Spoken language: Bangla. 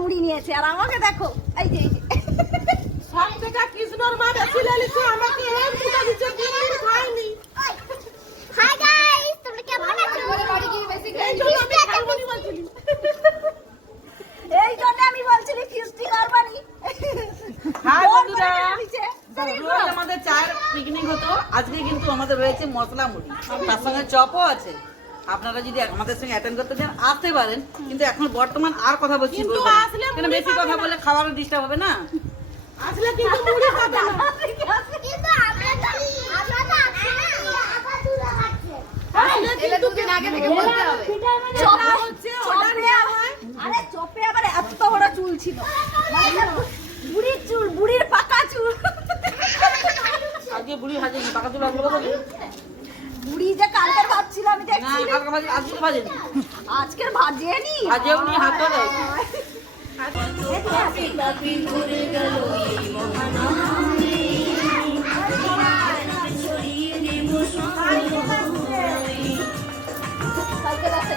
মুড়ি নিয়েছে আর আমাকে দেখো এই যে সব থেকে কৃষ্ণর মা বেশি লেলিছে আমাকে এক মুঠা দিচ্ছে দিন খাইনি। হাই গাইস, তোমরা কেমন আছো? বাড়ি গিয়ে বেশি খাইনি আমি খাইনি বলছিলি। এই জন্য আমি বলছিলি ফিস্টি করবানি। হাই বন্ধুরা, রোজ রোজ আমাদের চায়ের পিকনিক হতো, আজকে কিন্তু আমাদের রয়েছে মশলা মুড়ি, তার সঙ্গে চপও আছে। আপনারা যদি আমাদের সঙ্গে অ্যাটেন্ড করতে চান আসতে পারেন, কিন্তু এখন বর্তমান আর কথা বলছি কিন্তু বলবো না। আসলে কেন মুড়ি বেশি খাবে কথা না। বললে খাবারও ডিস্টার্ব হবে না। আসলে কিন্তু মুড়ি খাবে না। কিন্তু আমরা তো আছি না, আবার তুলা খাচ্ছে। আসলে কিন্তু দিন আগে থেকে বলতে হবে। চপে হচ্ছে অর্ডার দেওয়া হয়। আরে চপে আবার এত বড় চুল ছিল, মানে বুড়ির চুল, বুড়ির পাকা চুল। আজকে বুড়ি ভাজেনি, পাকা চুল আসলো বলে বুড়ি যে কালকের ভাবছিল আমি না, দেখছি কালকে ভাজি আজকে ভাজেনি, আজকের ভাজেনি। ভাজেও নি, হাতও দেয়। কালকে রাতে